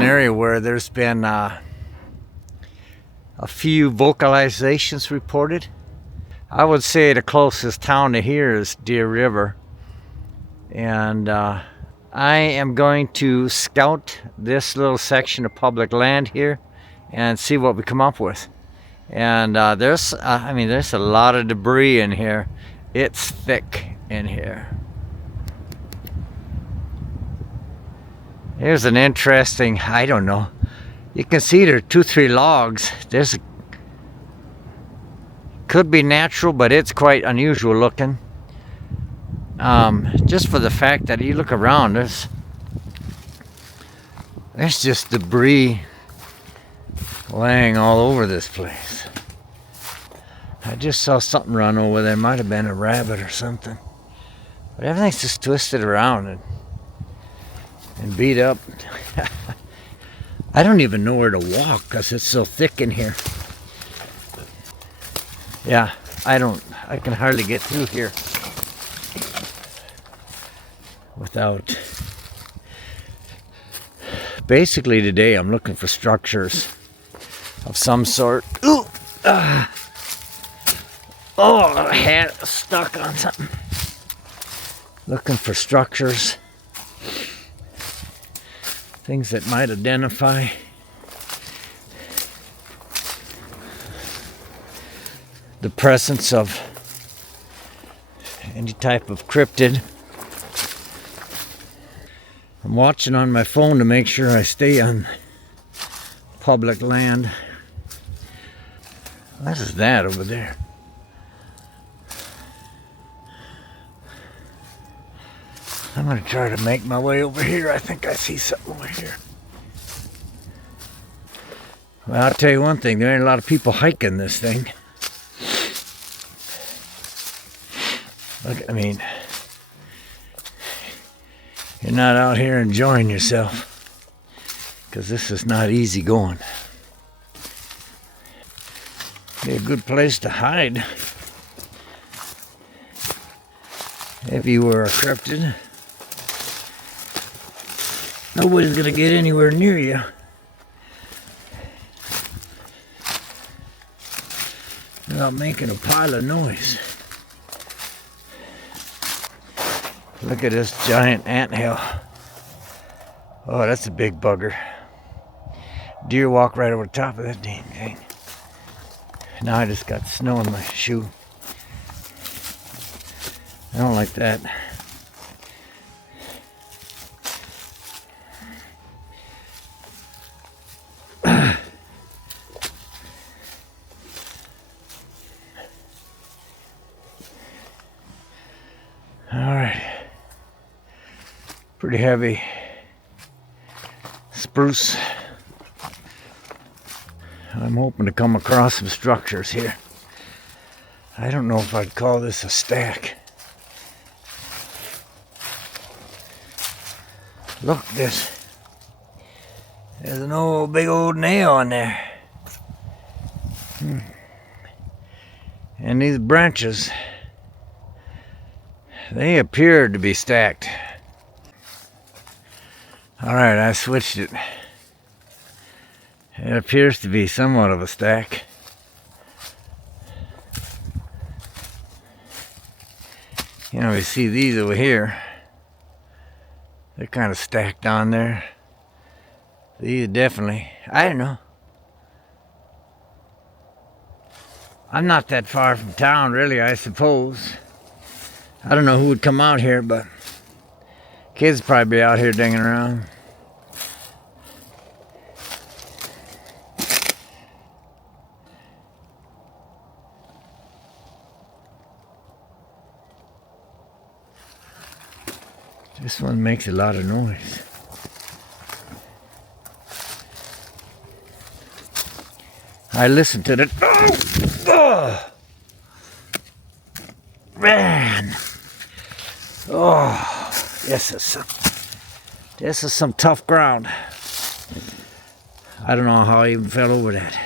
an area where there's been a few vocalizations reported. I would say the closest town to here is Deer River. And I am going to scout this little section of public land here and see what we come up with. And there's a lot of debris in here. It's thick in here. Here's an interesting, I don't know. You can see there are 2-3 logs. Could be natural, but it's quite unusual looking. Just for the fact that you look around, there's just debris laying all over this place. I just saw something run over there. Might have been a rabbit or something. But everything's just twisted around and beat up. I don't even know where to walk because it's so thick in here. Yeah, I can hardly get through here without. Basically today I'm looking for structures of some sort. Ooh! Oh, I had stuck on something. Looking for structures. Things that might identify the presence of any type of cryptid. I'm watching on my phone to make sure I stay on public land. What is that over there? I'm going to try to make my way over here. I think I see something over here. Well, I'll tell you one thing. There ain't a lot of people hiking this thing. Look, I mean, you're not out here enjoying yourself, because this is not easy going. Be a good place to hide if you were a cryptid. Nobody's gonna get anywhere near you. Without making a pile of noise. Look at this giant anthill. Oh, that's a big bugger. Deer walk right over the top of that damn thing. Now I just got snow in my shoe. I don't like that. Alright. Pretty heavy spruce. I'm hoping to come across some structures here. I don't know if I'd call this a stack. Look at this. There's an big old nail on there. And these branches, they appear to be stacked. Alright, I switched it. It appears to be somewhat of a stack. You know, we see these over here. They're kind of stacked on there. These definitely, I don't know. I'm not that far from town, really, I suppose. I don't know who would come out here, but kids probably out here dinging around. This one makes a lot of noise. I listened to it. Oh! Man! Oh, this is some tough ground. I don't know how I even fell over that.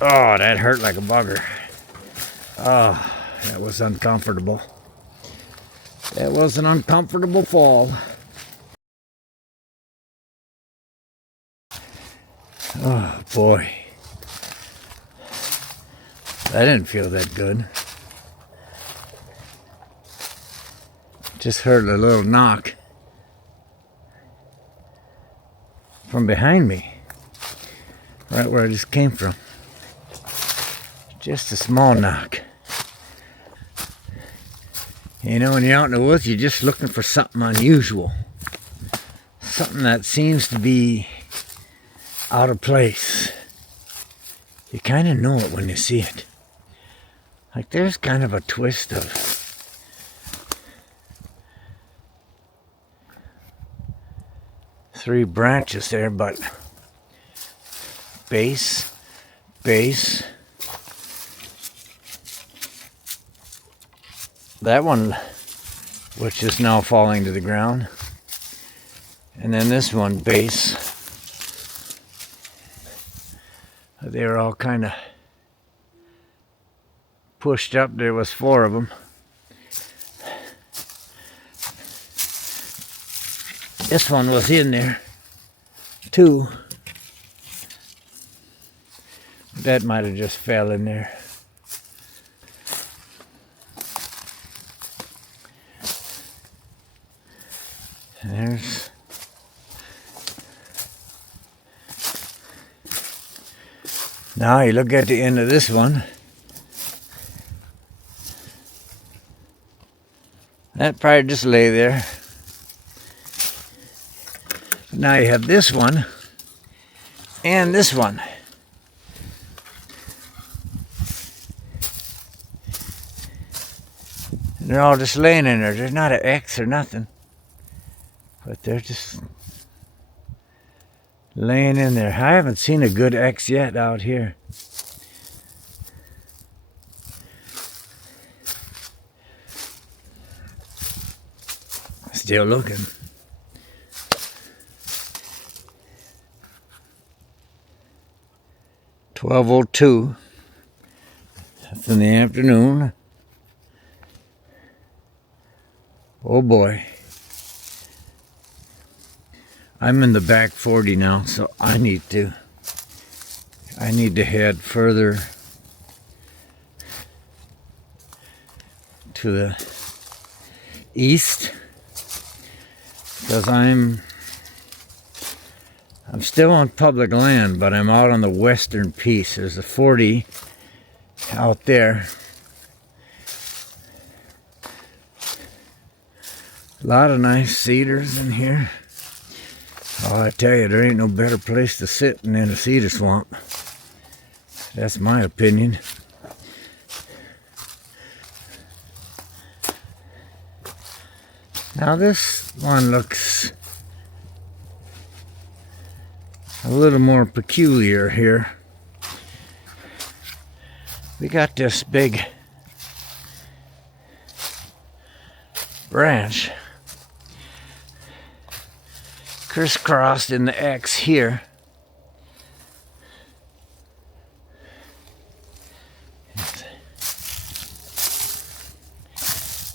Oh, that hurt like a bugger. Oh, that was uncomfortable. That was an uncomfortable fall. Oh boy. That didn't feel that good. Just heard a little knock from behind me, right where I just came from. Just a small knock. You know, when you're out in the woods, you're just looking for something unusual. Something that seems to be out of place. You kind of know it when you see it. Like there's kind of a twist of three branches there, but base. That one, which is now falling to the ground. And then this one, base. They were all kind of pushed up. There was 4 of them. This one was in there, 2. That might have just fell in there. And there's now you look at the end of this one. That probably just lay there. Now you have this one and this one. And they're all just laying in there. There's not an X or nothing. But they're just laying in there. I haven't seen a good X yet out here. Still looking. $12:02. That's in the afternoon. Oh boy. I'm in the back 40 now, so I need to head further to the east, because I'm still on public land, but I'm out on the western piece. There's a 40 out there. A lot of nice cedars in here. Oh, I tell you, there ain't no better place to sit than in a cedar swamp. That's my opinion. Now this one looks a little more peculiar here. We got this big branch crisscrossed in the X here.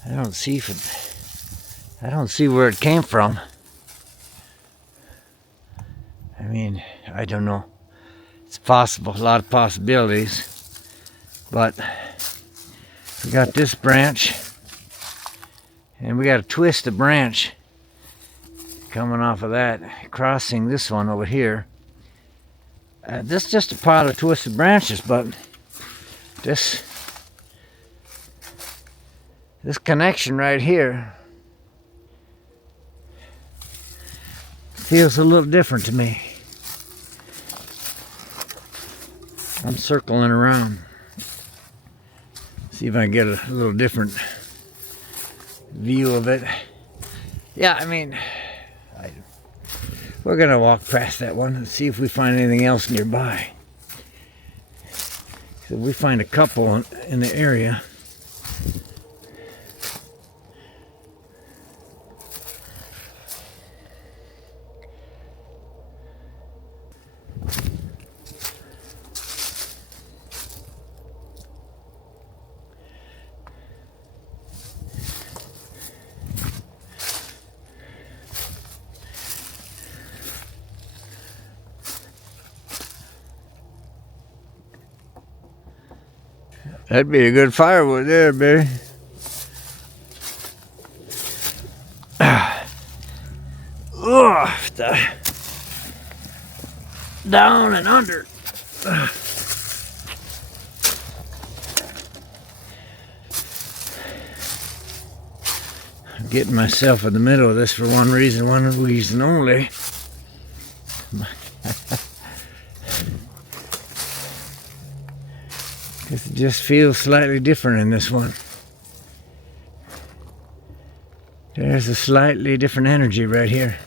I don't see where it came from. I mean, I don't know. It's possible, a lot of possibilities. But we got this branch, and we got a twist of branch coming off of that, crossing this one over here. This is just a pile of twisted branches, but this connection right here feels a little different to me. I'm circling around. See if I can get a little different view of it. Yeah, I mean, we're gonna walk past that one and see if we find anything else nearby. So we find a couple in the area. That'd be a good firewood there, Barry. Down and under. I'm getting myself in the middle of this for one reason only. Because it just feels slightly different in this one. There's a slightly different energy right here.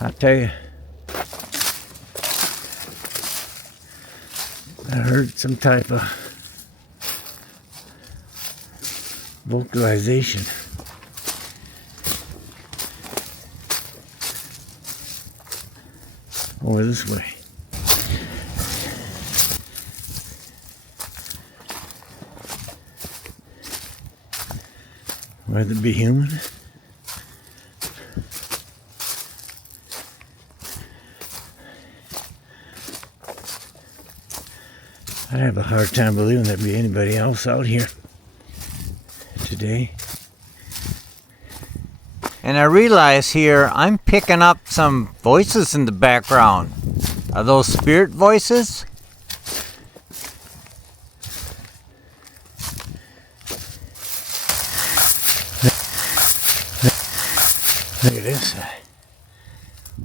I'll tell you. I heard some type of vocalization. Over this way. Would it be human? I'd have a hard time believing there'd be anybody else out here today. And I realize here I'm picking up some voices in the background. Are those spirit voices? Look at this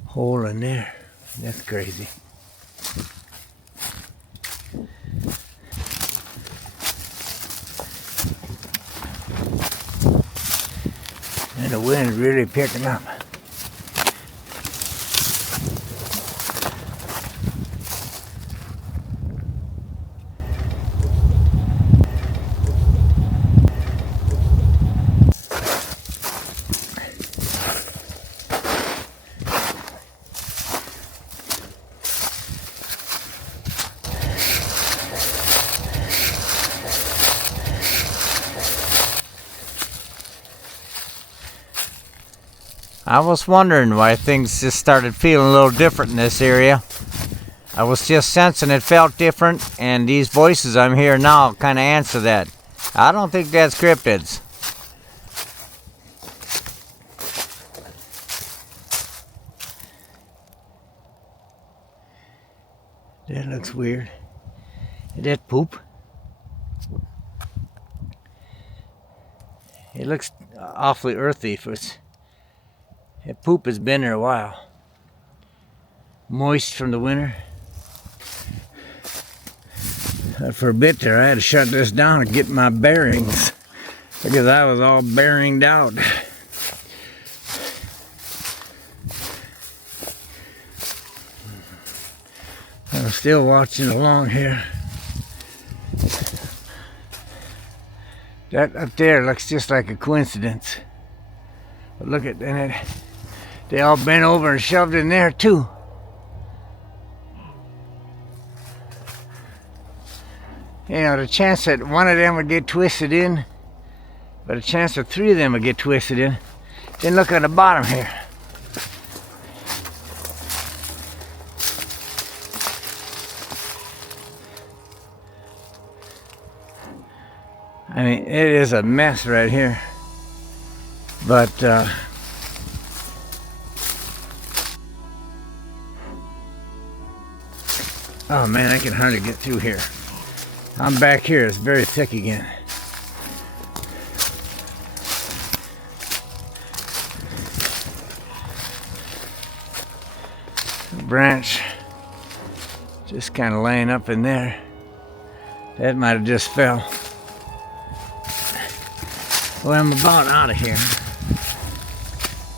hole in there. That's crazy. And the wind's really picking up. I was wondering why things just started feeling a little different in this area. I was just sensing it felt different, and these voices I'm hearing now kind of answer that. I don't think that's cryptids. That looks weird. Is that poop? It looks awfully earthy for its... That poop has been there a while. Moist from the winter. For a bit there, I had to shut this down and get my bearings because I was all bearinged out. I'm still watching along here. That up there looks just like a coincidence. But look at that. They all bent over and shoved in there too. You know, the chance that one of them would get twisted in, but a chance that three of them would get twisted in. Then look at the bottom here. I mean, it is a mess right here. But oh man, I can hardly get through here. I'm back here, it's very thick again. The branch just kind of laying up in there. That might have just fell. Well, I'm about out of here.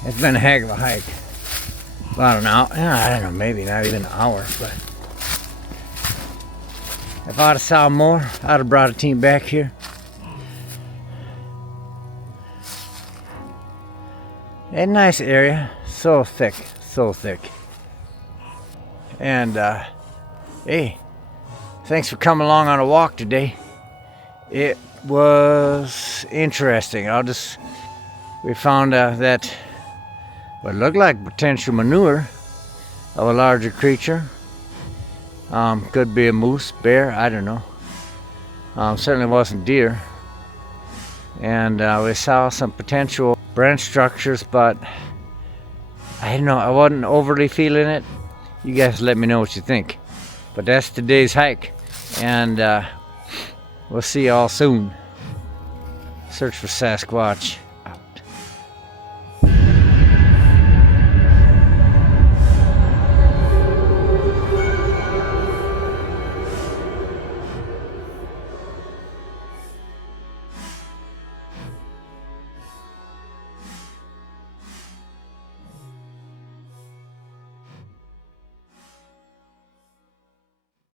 It's been a heck of a hike. About an hour, I don't know, maybe not even an hour, but if I'd have saw more, I'd have brought a team back here. A nice area, so thick, so thick. And hey, thanks for coming along on a walk today. It was interesting. We found that what looked like potential manure of a larger creature. Could be a moose, bear, I don't know. Certainly wasn't deer. And we saw some potential branch structures, but I don't know, I wasn't overly feeling it. You guys let me know what you think. But that's today's hike, and we'll see y'all soon. Search for Sasquatch.